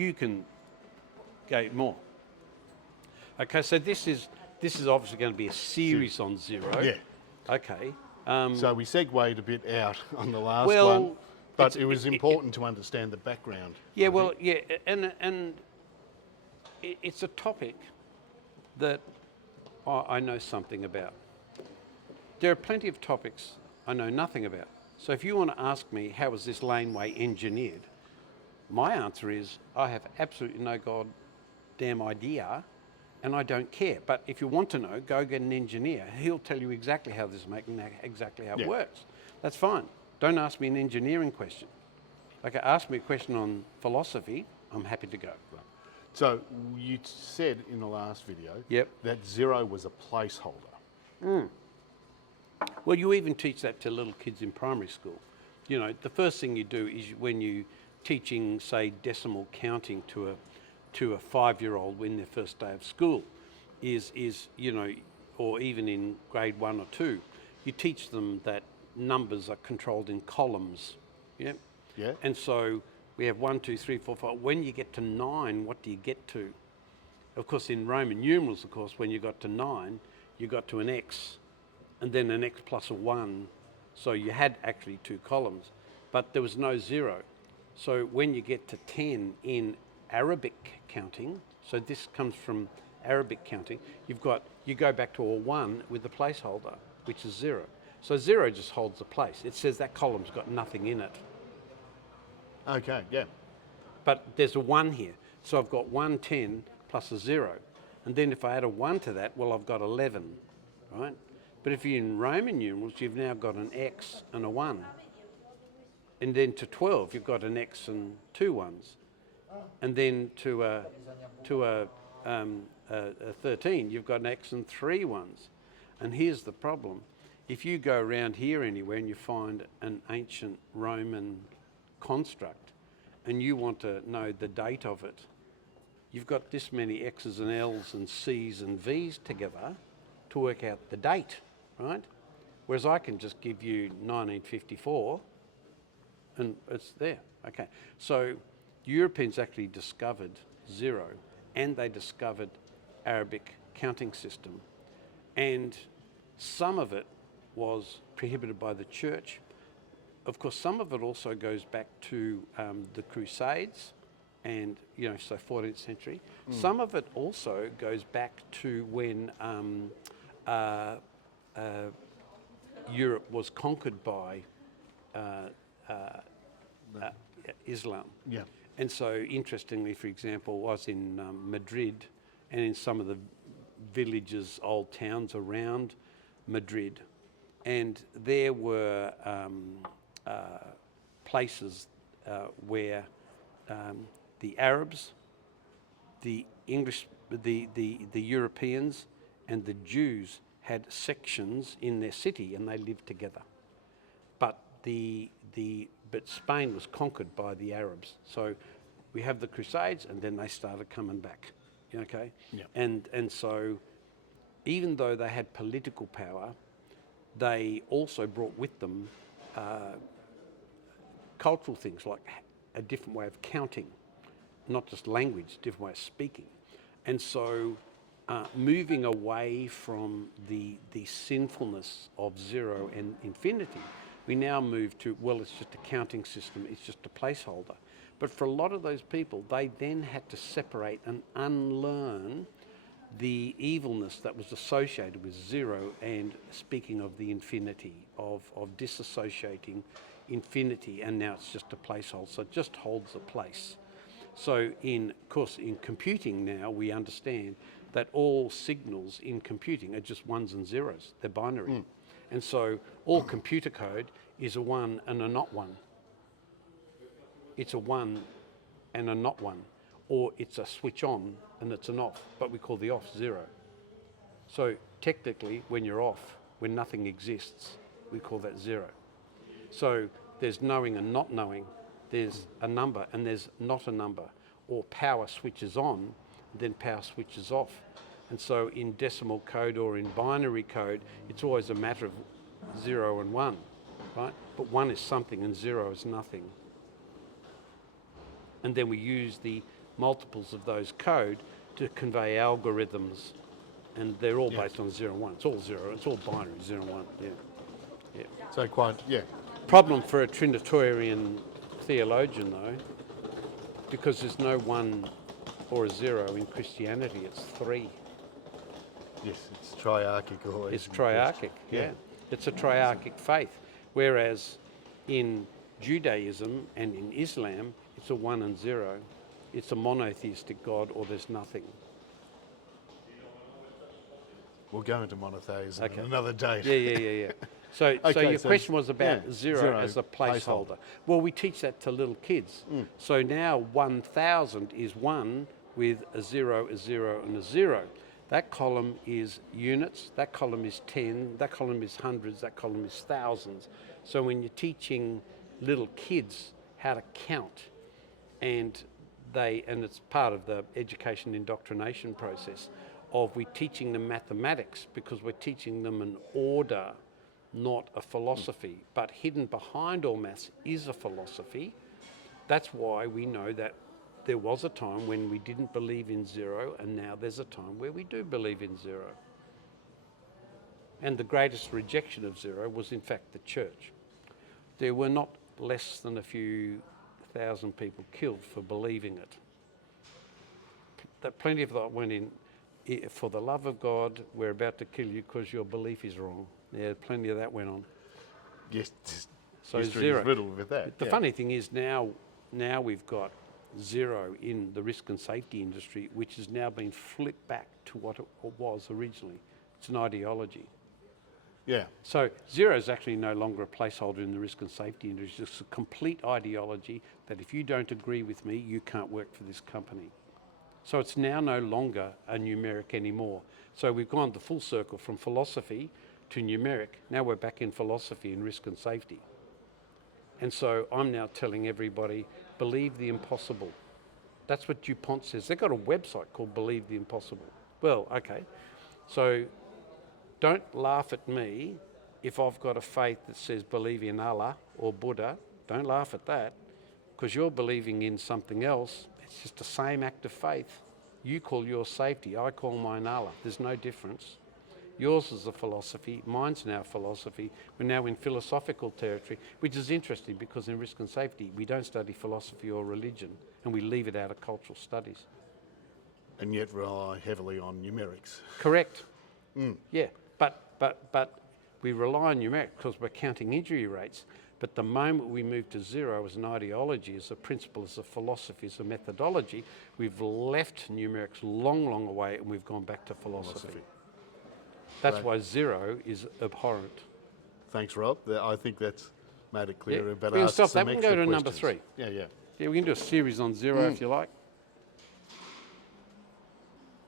You can go more. Okay, so this is obviously going to be a series on zero. Yeah. Okay. So we segued a bit out on the last Well, one, but it was important to understand the background. Yeah, well, yeah, and it's a topic that I know something about. There are plenty of topics I know nothing about. So if you want to ask me how was this laneway engineered, my answer is I have absolutely no goddamn idea, and I don't care. But if you want to know, go get an engineer. He'll tell you exactly how this is making, exactly how it works. That's fine. Don't ask me an engineering question. Okay, ask me a question on philosophy, I'm happy to go. Right. So you said in the last video that zero was a placeholder. Well, you even teach that to little kids in primary school. You know, the first thing you do is when you teaching, say, decimal counting to a 5-year-old in their first day of school, is you know, or even in grade 1 or 2, you teach them that numbers are controlled in columns. Yeah. Yeah. And so we have 1, 2, 3, 4, 5. When you get to 9, what do you get to? Of course, in Roman numerals, of course, when you got to 9, you got to an X, and then an X plus a 1. So you had actually 2 columns, but there was no 0. So when you get to 10 in Arabic counting, so this comes from Arabic counting, you go back to a 1 with the placeholder, which is 0. So 0 just holds the place. It says that column's got nothing in it. Okay, yeah. But there's a 1 here. So I've got 1, 10 plus a 0. And then if I add a 1 to that, well, I've got 11, right? But if you're in Roman numerals, you've now got an X and a 1. And then to 12, you've got an X and 2 ones. And then to a 13, you've got an X and 3 ones. And here's the problem. If you go around here anywhere and you find an ancient Roman construct and you want to know the date of it, you've got this many X's and L's and C's and V's together to work out the date, right? Whereas I can just give you 1954 and it's there. Okay, so Europeans actually discovered 0 and they discovered Arabic counting system, and some of it was prohibited by the church. Of course, some of it also goes back to the Crusades, and so 14th century. Some of it also goes back to when Europe was conquered by Islam. Yeah. And so, interestingly, for example, I was in Madrid, and in some of the villages, old towns around Madrid, and there were places where the Arabs, the English, the Europeans, and the Jews had sections in their city, and they lived together. But but Spain was conquered by the Arabs, so we have the Crusades, and then they started coming back. Okay, yeah. And so, even though they had political power, they also brought with them cultural things like a different way of counting, not just language, different way of speaking. And so moving away from the sinfulness of 0 and infinity, we now move to, well, it's just a counting system, it's just a placeholder. But for a lot of those people, they then had to separate and unlearn the evilness that was associated with 0 and speaking of the infinity, of disassociating infinity, and now it's just a placeholder, so it just holds a place. So of course, in computing now, we understand that all signals in computing are just 1s and 0s, they're binary. And so all computer code is a 1 and a not 1. It's a 1 and a not 1. Or it's a switch on and it's an off, but we call the off 0. So technically, when you're off, when nothing exists, we call that 0. So there's knowing and not knowing, there's a number and there's not a number, or power switches on, then power switches off. And so in decimal code or in binary code, it's always a matter of 0 and 1, right? But 1 is something and 0 is nothing. And then we use the multiples of those code to convey algorithms, and they're all based on 0 and 1. It's all 0. It's all binary, 0 and 1. Yeah. So Problem for a Trinitarian theologian, though, because there's no 1 or a 0 in Christianity. It's 3. Yes, it's triarchical. It's triarchic, yeah. It's a triarchic faith. Whereas in Judaism and in Islam, it's a 1 and 0. It's a monotheistic God, or there's nothing. We'll go into monotheism another day. Yeah. So your question was about zero as a placeholder. Well, we teach that to little kids. So now 1,000 is 1 with a 0, a 0, and a 0. That column is units, that column is 10, that column is hundreds, that column is thousands. So when you're teaching little kids how to count, and it's part of the education indoctrination process of we're teaching them mathematics because we're teaching them an order, not a philosophy. But hidden behind all maths is a philosophy. That's why we know that there was a time when we didn't believe in 0, and now there's a time where we do believe in 0. And the greatest rejection of 0 was in fact the church. There were not less than a few thousand people killed for believing it. Plenty of that went in, for the love of God, we're about to kill you because your belief is wrong. Yeah, plenty of that went on. Yes, so history 0. is riddled with that. The funny thing is now we've got 0 in the risk and safety industry, which has now been flipped back to what it was originally. It's an ideology. Yeah. So 0 is actually no longer a placeholder in the risk and safety industry. It's a complete ideology that if you don't agree with me, you can't work for this company. So it's now no longer a numeric anymore. So we've gone the full circle from philosophy to numeric. Now we're back in philosophy and risk and safety. And so I'm now telling everybody, believe the impossible. That's what DuPont says. They've got a website called Believe the Impossible. Well, okay. So don't laugh at me if I've got a faith that says believe in Allah or Buddha. Don't laugh at that, because you're believing in something else. It's just the same act of faith. You call yours safety, I call mine Allah. There's no difference. Yours is a philosophy, mine's now philosophy. We're now in philosophical territory, which is interesting because in risk and safety, we don't study philosophy or religion, and we leave it out of cultural studies. And yet rely heavily on numerics. Correct. Yeah, but we rely on numerics because we're counting injury rates. But the moment we move to 0 as an ideology, as a principle, as a philosophy, as a methodology, we've left numerics long, long away, and we've gone back to philosophy. That's why 0 is abhorrent. Thanks, Rob. I think that's made it clear. We can stop that. We can go to number 3. Yeah. Yeah, we can do a series on 0 if you like.